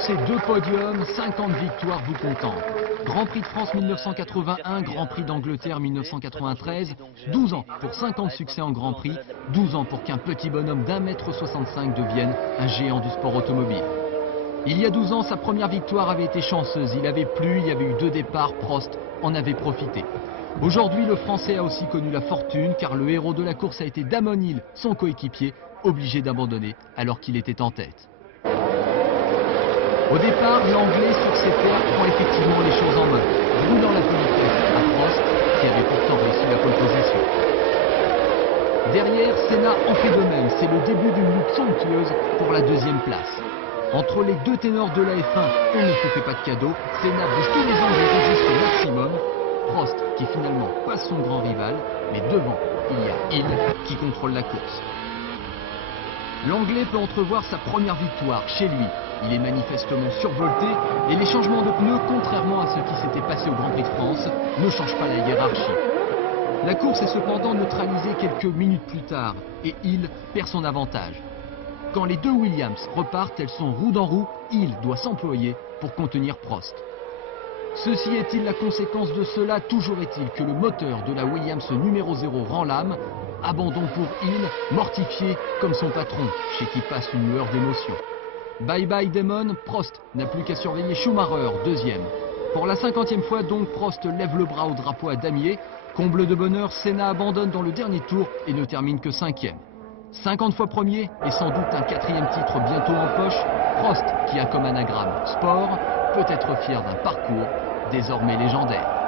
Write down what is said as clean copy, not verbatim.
ces 2 podiums, 50 victoires vous contentent. Grand Prix de France 1981, Grand Prix d'Angleterre 1993, 12 ans pour 50 succès en Grand Prix, 12 ans pour qu'un petit bonhomme d'1,65 m devienne un géant du sport automobile. Il y a 12 ans, sa première victoire avait été chanceuse, il avait plu, il y avait eu 2 départs, Prost en avait profité. Aujourd'hui, le Français a aussi connu la fortune car le héros de la course a été Damon Hill, son coéquipier, obligé d'abandonner alors qu'il était en tête. Au départ, l'Anglais sur ses terres prend effectivement les choses en main, brûlant la politesse à Prost, qui avait pourtant réussi la pole position. Derrière, Senna en fait de même, c'est le début d'une lutte somptueuse pour la 2e place. Entre les 2 ténors de la F1, on ne se fait pas de cadeau, Senna bouge tous les angles et résiste au maximum. Prost qui finalement passe son grand rival, mais devant, il y a Hill qui contrôle la course. L'Anglais peut entrevoir sa première victoire chez lui. Il est manifestement survolté et les changements de pneus, contrairement à ce qui s'était passé au Grand Prix de France, ne changent pas la hiérarchie. La course est cependant neutralisée quelques minutes plus tard et Hill perd son avantage. Quand les 2 Williams repartent, elles sont roue dans roue, Hill doit s'employer pour contenir Prost. Ceci est-il la conséquence de cela? Toujours est-il que le moteur de la Williams numéro 0 rend l'âme. Abandon pour Hill, mortifié comme son patron, chez qui passe une lueur d'émotion. Bye bye Damon, Prost n'a plus qu'à surveiller Schumacher, 2e. Pour la 50e fois donc, Prost lève le bras au drapeau à damier. Comble de bonheur, Senna abandonne dans le dernier tour et ne termine que 5e. 50 fois premier et sans doute un 4e titre bientôt en poche, Prost, qui a comme anagramme sport, peut être fier d'un parcours désormais légendaire.